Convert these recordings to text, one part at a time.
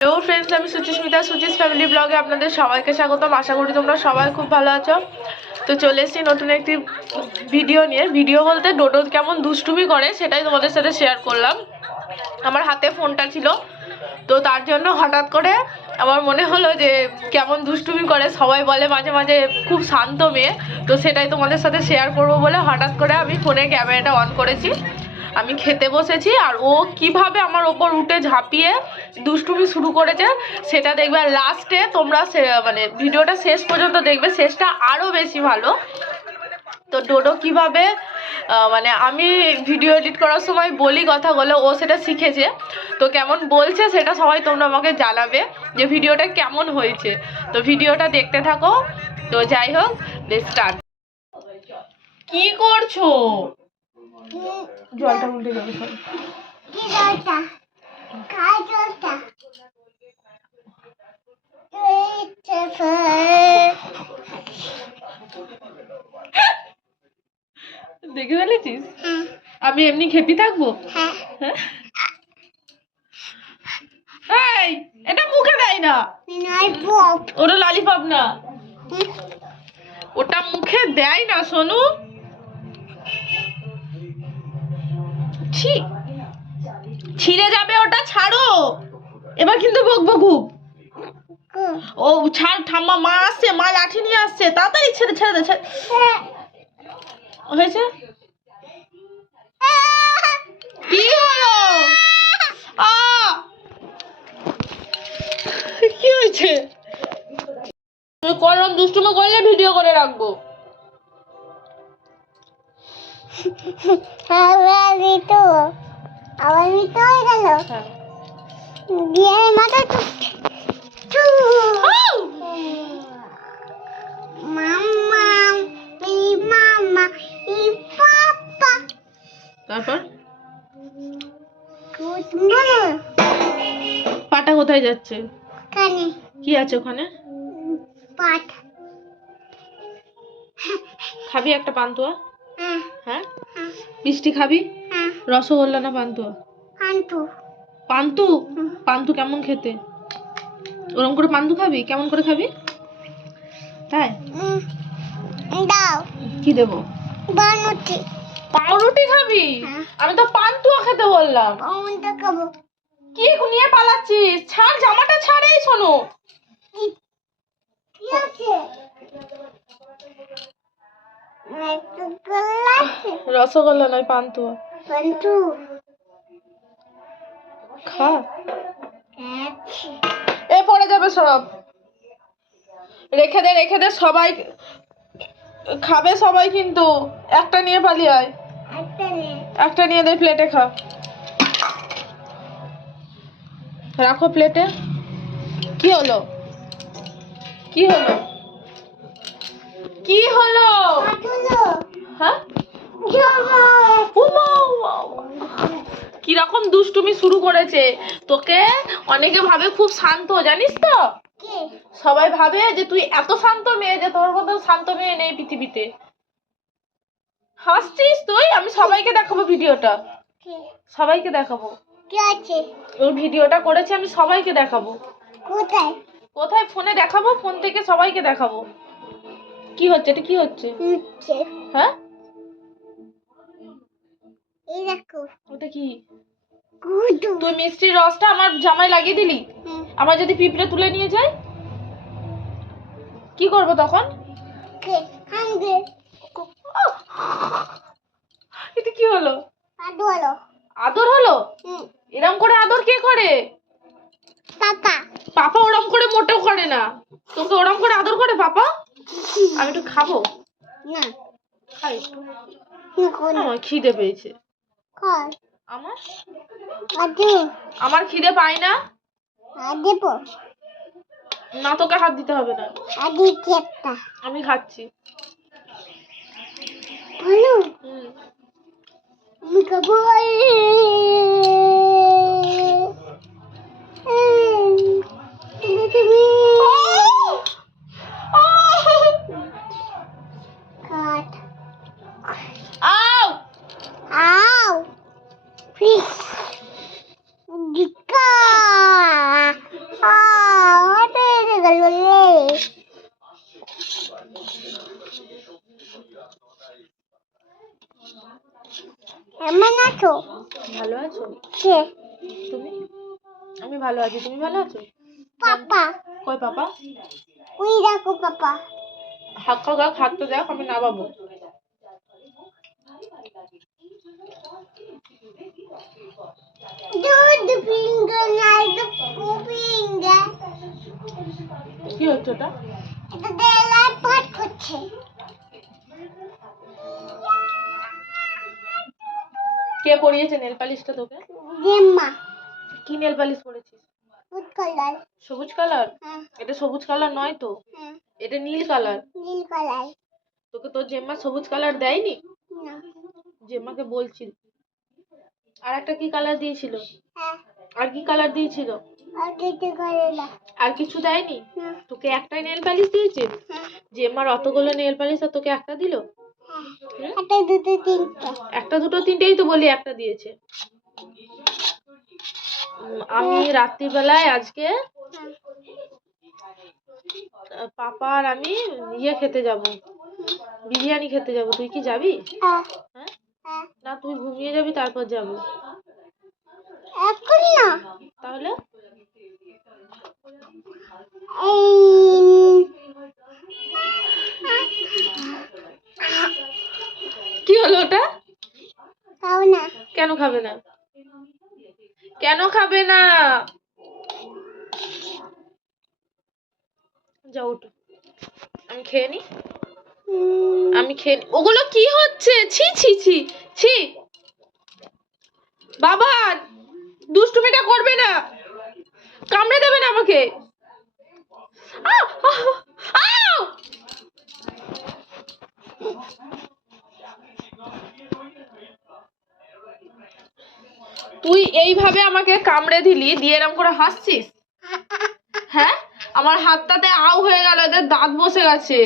Hello friends আমি Suchismita, Suchi's family ব্লগে আপনাদের সবাইকে স্বাগতম। আশা করি তোমরা সবাই খুব ভালো আছো। তো চলে এসেছি নতুন একটি ভিডিও নিয়ে। ভিডিও বলতে ডোডো কেমন দুষ্টুমি করে সেটাই তোমাদের সাথে শেয়ার করলাম। আমার হাতে ফোনটা ছিল, তো তার জন্য হঠাৎ করে আমার মনে হলো যে কেমন দুষ্টুমি করে। সবাই বলে মাঝে মাঝে খুব শান্ত মেয়ে, তো সেটাই তোমাদের সাথে শেয়ার করব বলে হঠাৎ করে আমি ফোনের ক্যামেরাটা অন করেছি। আমি খেতে বসেছি আর ও কীভাবে আমার ওপর উঠে ঝাঁপিয়ে দুষ্টুমি শুরু করেছে, সেটা দেখবে লাস্টে তোমরা মানে ভিডিওটা শেষ পর্যন্ত দেখবে, শেষটা আরও বেশি ভালো। তো ডোডো কীভাবে মানে আমি ভিডিও এডিট করার সময় বলি কথাগুলো, ও সেটা শিখেছে। তো কেমন বলছে সেটা সবাই তোমরা আমাকে জানাবে যে ভিডিওটা কেমন হয়েছে। তো ভিডিওটা দেখতে থাকো। তো যাই হোক স্টার্ট কি করছ? জলটা উল্টে যাবে সব। কি জলটা? কার জলটা? দেখে ফেলেছিস? আমি এমনি খেপি থাকব? হ্যাঁ? এই এটা মুখে দেয় না। ওটা লালিপপ না। ওটা মুখে দেয় না সোনু। ছি, ছিঁড়ে যাবে ওটা, ছাড়ো। এবার কিন্তু বকবো খুব। ও, ছাড়, ঠাম্মা, মা আসছে, মা লাঠি নিয়ে আসছে। তাড়াতাড়ি ছেড়ে ছেড়ে দে হয়েছে? কি হলো? কি হয়েছে? তুমি করলাম দুষ্টুমি করলে ভিডিও করে রাখব। আবার মৃত্যু আবার মৃত্যু হয়ে গেল। হ্যাঁ। দিয়ে মাথা এই পাপা তারপর? পাটা কোথায় যাচ্ছে? কি আছে ওখানে? খাবি একটা পান্তুয়া? হ্যাঁ? হ্যাঁ। মিষ্টি খাবি? হ্যাঁ। রসগোল্লা না পান্তুয়া? আন্টু পান্তু? পান্তু কেমন খেতে? ওরম করে পান্তু খাবি? কেমন করে খাবি? তাই? দাও। কি দেবো? বানুটি পাউরুটি খাবি? হ্যাঁ। আমি তো পান্তুয়া খেতে বললাম। অমনটা খাব। কি নিয়ে পালাচ্ছিস? ছাড় জামাটা ছাড় এই শোনো। কি? আছে? রসগোল্লা নয় পান্তুয়া। বান্টু খা। এ পড়ে যাবে সব। রেখে দে রেখে দে সবাই খাবে সবাই কিন্তু। একটা নিয়ে পালিয়ে আয়। একটা নিয়ে। দে প্লেটে খা। রাখো প্লেটে। কি হলো? কি হলো? কি হলো? হ্যাঁ। কীরকম দুষ্টুমি শুরু করেছে। তোকে অনেকে ভাবে খুব শান্ত জানিস তো? সবাই ভাবে যে তুই এত শান্ত মেয়ে যে তোর মতো শান্ত মেয়ে নেই পৃথিবীতে। হাসছিস তুই? আমি সবাইকে দেখাবো ভিডিওটা। সবাইকে দেখাবো। কি আছে? ওই ভিডিওটা করেছি আমি সবাইকে দেখাবো। কোথায়? কোথায়? ফোনে দেখাবো ফোন থেকে সবাইকে দেখাবো। কি হচ্ছে? এটা কি হচ্ছে। হ্যাঁ? দেখো। ওটা কি? গুডু। তুই মিষ্টির রসটা আমার জামায় লাগিয়ে দিলি? আমার যদি পিঁপড়ে তুলে নিয়ে যায়? কি করব তখন? এটা কি হলো? পাটু হলো। আদর হলো? হুম। এরম করে আদর কে করে? পাপা। পাপা ওরম করে মোটেও করে না। তোকে ওরম করে আদর করে পাপা? আমি একটু খাব? না। খাই। খিদে পেয়েছে। আমার? আদু। আমার খিদে পাই না? আদেব না তোকে হাত দিতে হবে না। আমি খাচ্ছি। আমি খাব আছো? ভালো আছো? কে? তুমি? আমি ভালো আছি। তুমি ভালো আছো? পাপা। কই পাপা? ওই দেখো পাপা। হাত খা দেখ হাতটা দেখ আমি নামাবো। দুধ ফিঙ্গার নাই তো ফিঙ্গার কি হচ্ছে ওটা? এটা দেলায় পাট করছে কে পরিয়েছে নেল পালিশটা তোকে? জেম্মা। কি নেল পালিশ পরেছিস? Food colour. সবুজ কালার? হ্যাঁ। এটা সবুজ কালার নয় তো? হ্যাঁ। এটা নীল কালার। নীল কালার। তোকে তোর জেম্মা সবুজ কালার দেয়নি? না। জেম্মাকে বলছি। আর একটা কি কালার দিয়েছিল? হ্যাঁ। আর কি কালার দিয়েছিল? আর কিছু দেয়নি? তোকে একটাই নেল পালিশ দিয়েছে? হ্যাঁ। জেম্মার অতগুলো নেল পালিশ আর তোকে একটা দিল? একটা দুটো তিনটে। একটা দুটো তিনটেই তো বলি একটা দিয়েছে। আমি রাত্রিবেলায় আজকে পাপা আর আমি ইয়ে খেতে যাব। বিরিয়ানি খেতে যাব। তুই কি যাবি? হ্যাঁ। হ্যাঁ? হ্যাঁ। না তুই ঘুমিয়ে যাবি তারপর যাব। এখন না। তাহলে এই কি হলো ওটা খাও না কেন খাবে না কেন খাবে না? যাও ওঠো। আমি খেয়ে নি। আমি খেয়ে ওগুলো কি হচ্ছে? ছি ছি ছি ছি। বাবা, দুষ্টুমিটা করবে না। কামড়ে দেবে না আমাকে! আহ! তুই এইভাবে আমাকে কামড়ে দিলি দিয়ে এরম করে হাসছিস? হ্যাঁ? আমার হাতটাতে আউ হয়ে গেল এদের দাঁত বসে গেছে।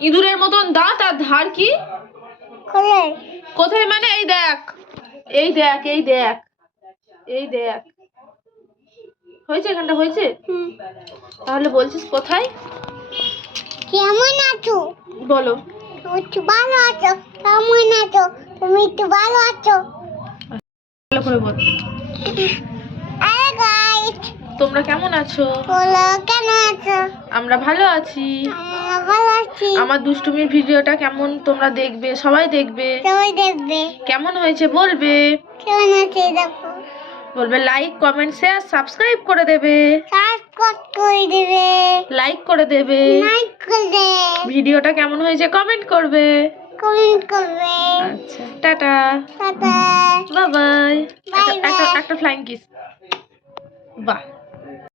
ইঁদুরের মতন দাঁত আর ধার কি? কোথায় মানে? এই দেখ। এই দেখ এই দেখ। এই দেখ। হয়েছে এখানটা? হয়েছে। তাহলে বলছিস কোথায়? কেমন আছো? বলো। তুমি একটু ভালো আছো? কেমন আছো? তুমি একটু ভালো আছো? করে বল। তোমরা কেমন আছো? আছো? আমরা ভালো আছি। আমরা দুষ্টুমির ভিডিওটা কেমন তোমরা দেখবে? সবাই দেখবে। সবাই দেখবে। কেমন হয়েছে বলবে। কেমন দেখো। বলবে লাইক কমেন্ট শেয়ার সাবস্ক্রাইব করে দেবে। সাবস্ক্রাইব করে দেবে। লাইক করে দেবে। লাইক ভিডিওটা কেমন হয়েছে কমেন্ট করবে। কমেন্ট করবে। আচ্ছা টাটা। টাটা। বাই বাই একটা একটা ফ্লাইং কিস বাহ।